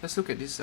Let's look at this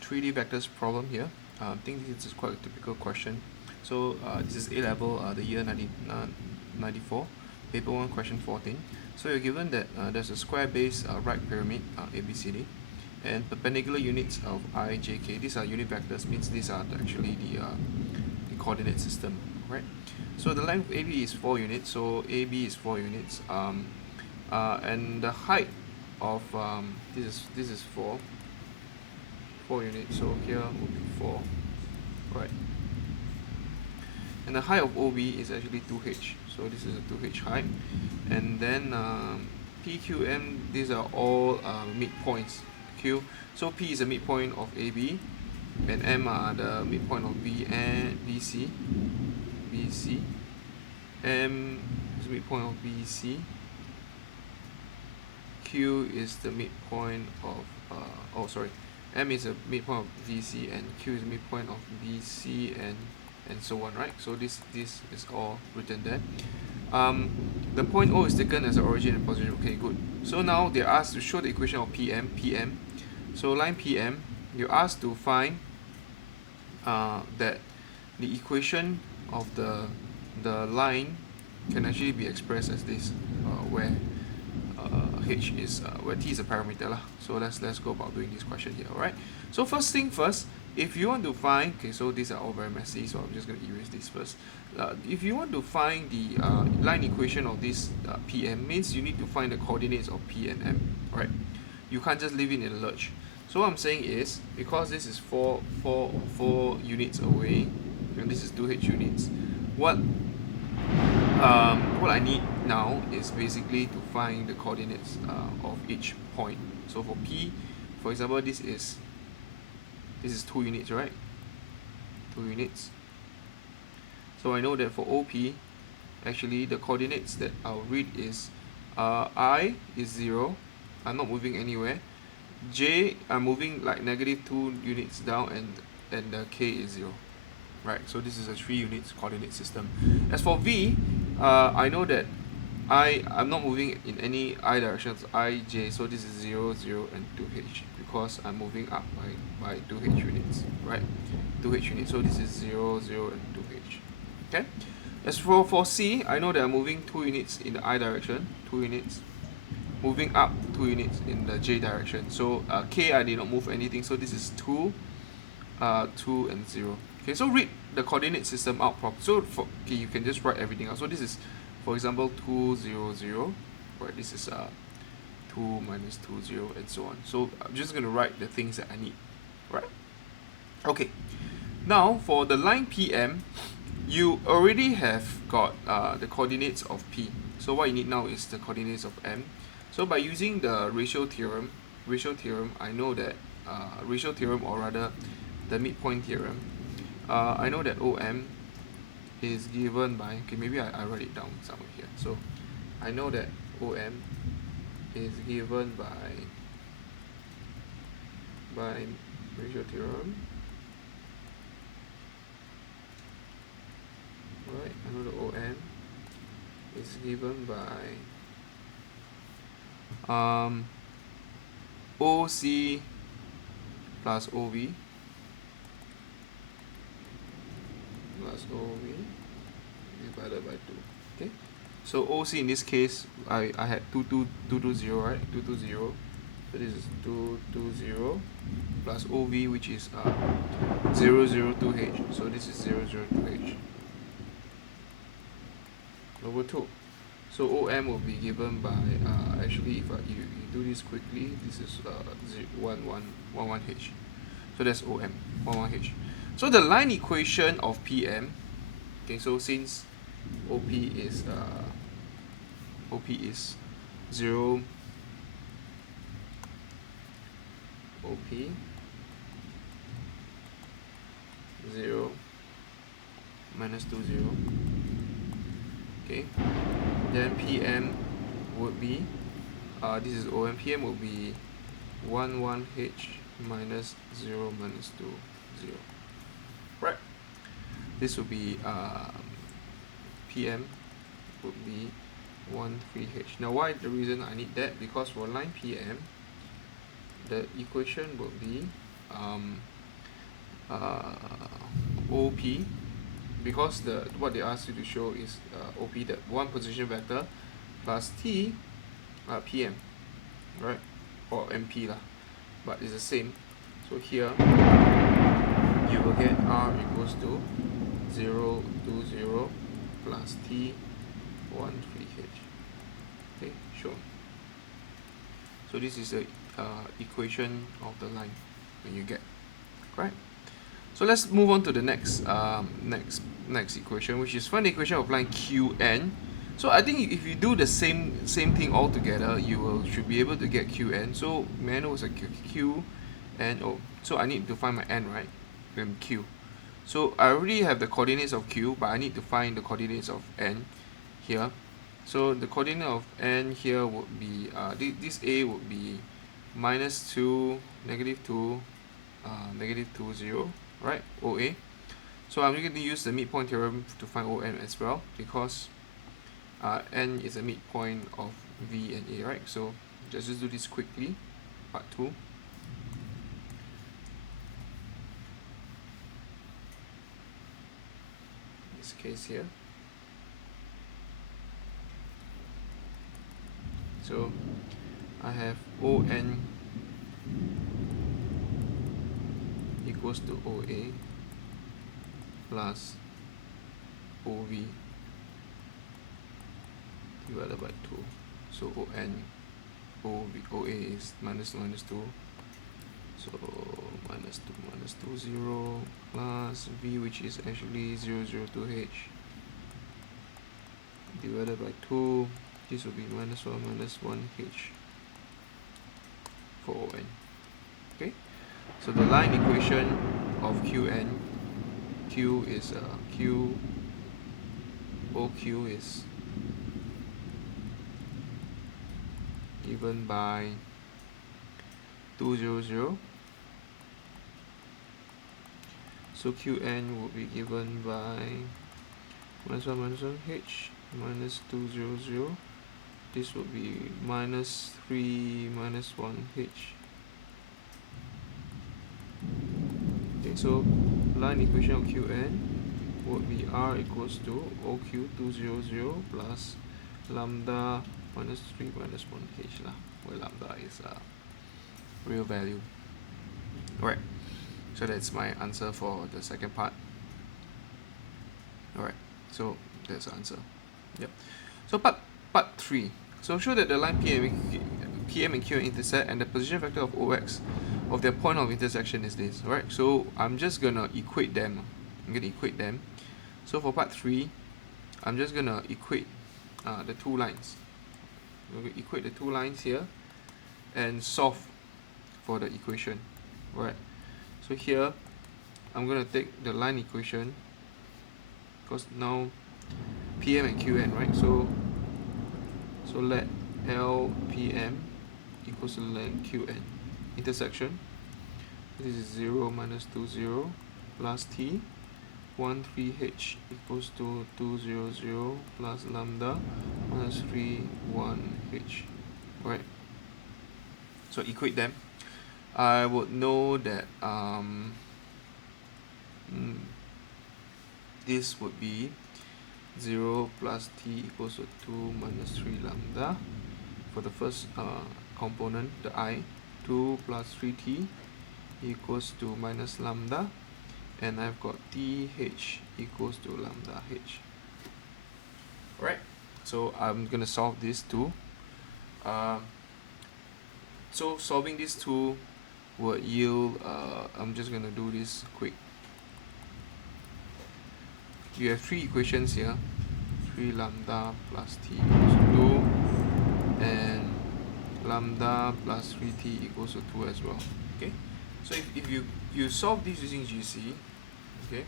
3D vectors problem here. I think this is quite a typical question. So this is A level, the year 1994, paper 1, question 14. So you're given that there's a square base right pyramid ABCD, and perpendicular units of I, J, K. These are unit vectors, means these are actually the coordinate system, right? So the length AB is 4 units, so AB is 4 units, and the height of this is 4 units, so here will be 4, right? And the height of OB is actually 2h, so this is a 2h height. And then PQM, these are all midpoints. Q, so P is a midpoint of AB, and M are the midpoint of B and BC. BC. M is midpoint of BC. Q is the midpoint of M is a midpoint of VC, and Q is a midpoint of BC, and so on, right? So this is all written there. The point O is taken as the origin and position. Okay, good. So now they're asked to show the equation of PM. So line PM, you're asked to find that the equation of the line can actually be expressed as this, where H is where T is a parameter lah. So let's go about doing this question here. Alright. So first thing first, if you want to find, okay, so these are all very messy, so I'm just going to erase this first. If you want to find the line equation of this PM, means you need to find the coordinates of P and M, right? You can't just leave it in a lurch. So what I'm saying is, because this is 4 units away, and this is 2h units, what I need now is basically to find the coordinates of each point. So for P, for example, this is 2 units, right? 2 units. So I know that for OP, actually the coordinates that I'll read is I is 0, I'm not moving anywhere. J, I'm moving like -2 units down, and the K is 0. Right, so this is a 3 units coordinate system. As for V, I know that I'm not moving in any I directions, I, J, so this is 0, 0, and 2h, because I'm moving up by 2h units, right? 2h units, so this is 0, 0, and 2h. Okay? As for C, I know that I'm moving 2 units in the I direction, 2 units, moving up 2 units in the J direction. So K, I did not move anything, so this is 2, 2, and 0. Okay, so read the coordinate system out properly. So okay, you can just write everything out. So this is, for example, 2, 0, 0. Right, this is 2 minus 2, 0, and so on. So I'm just going to write the things that I need. Right? Okay. Now, for the line PM, you already have got the coordinates of P. So what you need now is the coordinates of M. So by using the ratio theorem, I know that ratio theorem, or rather the midpoint theorem, I know that OM is given by, okay, maybe I write it down somewhere here. So I know that OM is given by ratio theorem. Right, I know the OM is given by OC plus OV divided by 2. Okay, so OC in this case, I had 220, right? 220. So this is 220 plus OV, which is 002h. So this is 002h over 2. So OM will be given by actually, if you do this quickly, this is 11h. So that's OM, 11h. So the line equation of PM, okay, so since OP is 0, OP 0 minus 2, 0. Okay, then PM would be this is OM. PM will be 11h minus 0 minus 2, 0. Right, this would be PM would be 13h. Now why the reason I need that? Because for line PM, the equation would be OP, because what they ask you to show is OP, the one position vector, plus T PM, right, or MP lah, but it's the same. So here you will get R equals to 0, 2, 0 plus T 1, 3H. Okay, shown. So this is the equation of the line when you get, right? So let's move on to the next next equation, which is find the equation of line QN. So I think if you do the same thing all together, you should be able to get QN. So may I know what's a Q and O? So I need to find my N, right? And Q. So I already have the coordinates of Q, but I need to find the coordinates of N here. So the coordinate of N here would be this A would be -2, -2, -2, 0, right? OA. So I'm going to use the midpoint theorem to find ON as well, because N is a midpoint of V and A, right? So just do this quickly. Part 2. This case here. So I have ON equals to OA plus OV divided by 2. So OA is minus 2. So minus 2, 0 plus V, which is actually 0, 0, 2H divided by 2. This will be minus 1H for ON. Okay, so the line equation of QN, Q is OQ is given by 2, 0, 0. So Qn will be given by minus 1H minus 2, 0, 0. This will be minus 3 minus 1H. Okay, so line equation of Qn would be R equals to OQ 2, 0, 0 plus lambda minus 3 minus 1H lah, where lambda is a real value. Alright, so that's my answer for the second part. Alright, so that's the answer. Yep. So part 3. So show that the line PM and QN intersect, and the position vector of OX of their point of intersection is this. Alright, so I'm just gonna equate them. So for part 3, I'm just gonna equate the two lines. We're going to equate the two lines here and solve for the equation. Right. So here I'm going to take the line equation, because now PM and QN, right? So let LPM equals to length QN intersection. This is 0 minus 2, 0 plus T 1, 3H equals to 2, 0, 0 plus lambda minus 3, 1H. Right. So equate them. I would know that this would be 0 plus T equals to 2 minus 3 lambda for the first component, the I. 2 plus 3T equals to minus lambda, and I've got TH equals to lambda H. Alright, so I'm going to solve these two. So solving these two would yield, I'm just going to do this quick. You have three equations here. 3 lambda plus T equals to 2, and lambda plus 3T equals to 2 as well. Okay, so if you solve this using GC, okay,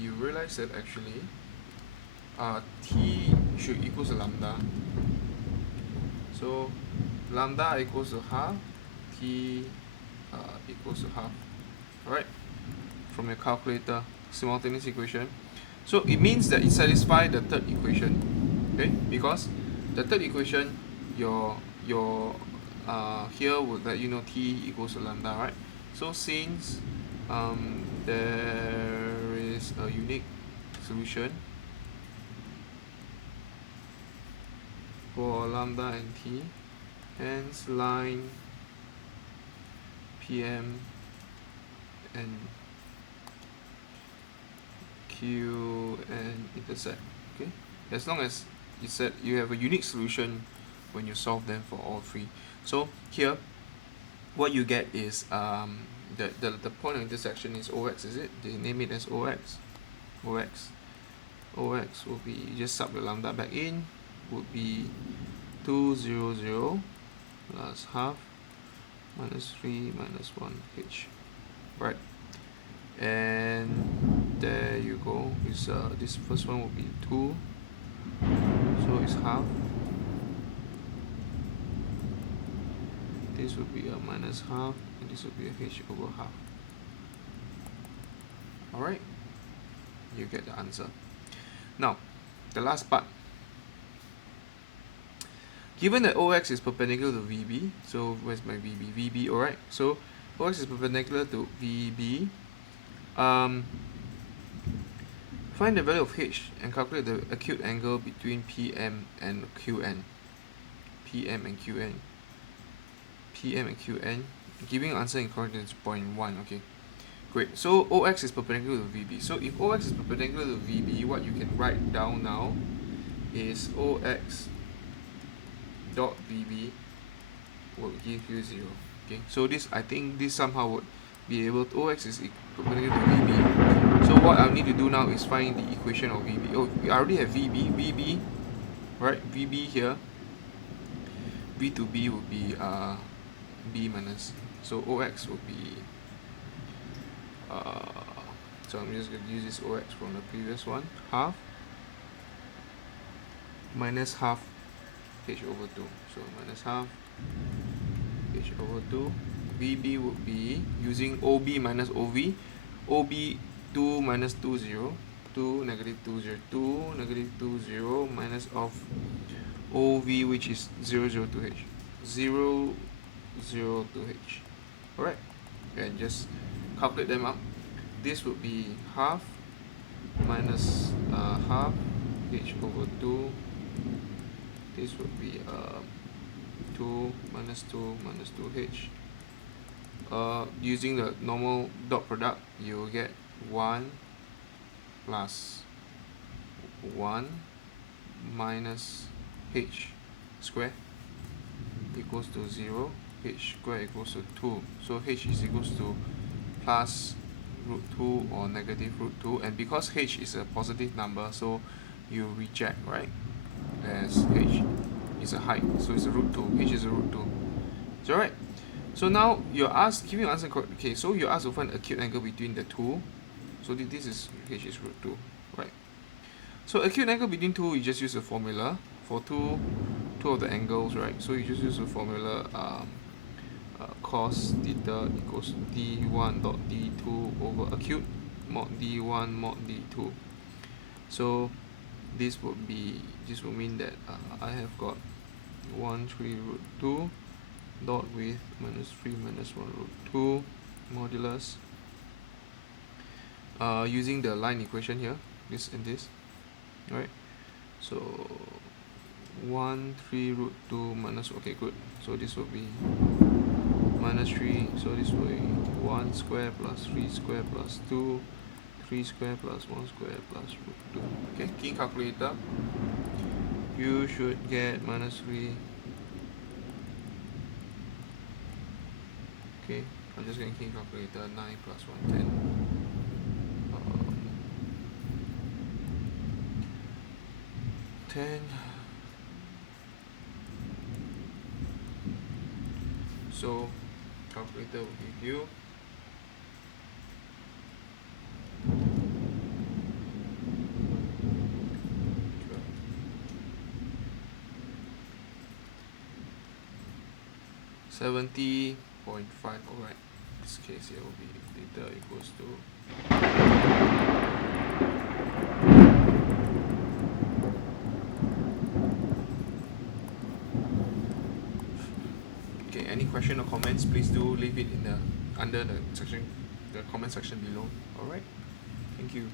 you realize that actually T should equal to lambda. So lambda equals to half, T equals to half. Alright, from your calculator, simultaneous equation. So it means that it satisfies the third equation. Okay, because the third equation, your here would let you know t equals to lambda, right? So since there is a unique solution for lambda and t, hence line PM and Q and intersect. Okay, as long as you said you have a unique solution when you solve them for all three. So here, what you get is the point of intersection is OX, is it? They name it as OX. OX will be, you just sub the lambda back in, would be 200 plus half minus 3 minus 1 h, right? And there you go. Is this first one will be 2, so it's half. This would be a minus half, and this would be a h over half. Alright, you get the answer. Now, the last part. Given that OX is perpendicular to VB, so where's my VB? VB, alright. So OX is perpendicular to VB. Find the value of H and calculate the acute angle between PM and QN. PM and QN. PM and QN. Giving answer in coordinates is 0.1. Okay, great. So OX is perpendicular to VB. So if OX is perpendicular to VB, what you can write down now is OX dot VB will give you 0. Okay, so this, I think this somehow would be able to, OX is perpendicular to VB. So what I need to do now is find the equation of VB. Oh, we already have VB, right? VB here. V to B would be B minus. So OX would be. So I'm just going to use this OX from the previous one. Half minus half h over 2. So minus half h over 2. VB would be using OB minus OV. OB 2 minus 2 0. 2 negative 2 0. 2 negative 2 0 minus of OV, which is 0 0 2 h. 0 0 2 h. Alright, and just calculate them up. This would be half minus half h over 2. This would be 2 minus 2 minus 2h. Using the normal dot product, you will get 1 plus 1 minus h square equals to 0. H square equals to 2. So h is equals to plus root 2 or negative root 2. And because h is a positive number, so you reject, right? As h is a height, so it's a root 2. H is a root 2. So right. So now you're asked, giving answer correct. Okay, so you're asked to find acute angle between the two. So this is h is root 2, right? So acute angle between two, you just use a formula for two of the angles, right? So you just use a formula cos theta equals d1 dot d2 over acute mod d1 mod d2. So this would mean that I have got 1 3 root 2 dot with minus 3 minus 1 root 2 modulus using the line equation here, this and this, right? So 1 3 root 2 minus, okay, good. So this will be minus 3, so this will be 1 square plus 3 square plus 2, 3 square plus 1 square plus root 2. Okay, key calculator, you should get minus 3. Okay, I'm just going to key calculator, 9 plus 1 10. 10. So calculator will give you 70.5. Alright, this case here will be theta equals to Okay, any question or comments, please do leave it in the under the section, the comment section below. All right, thank you.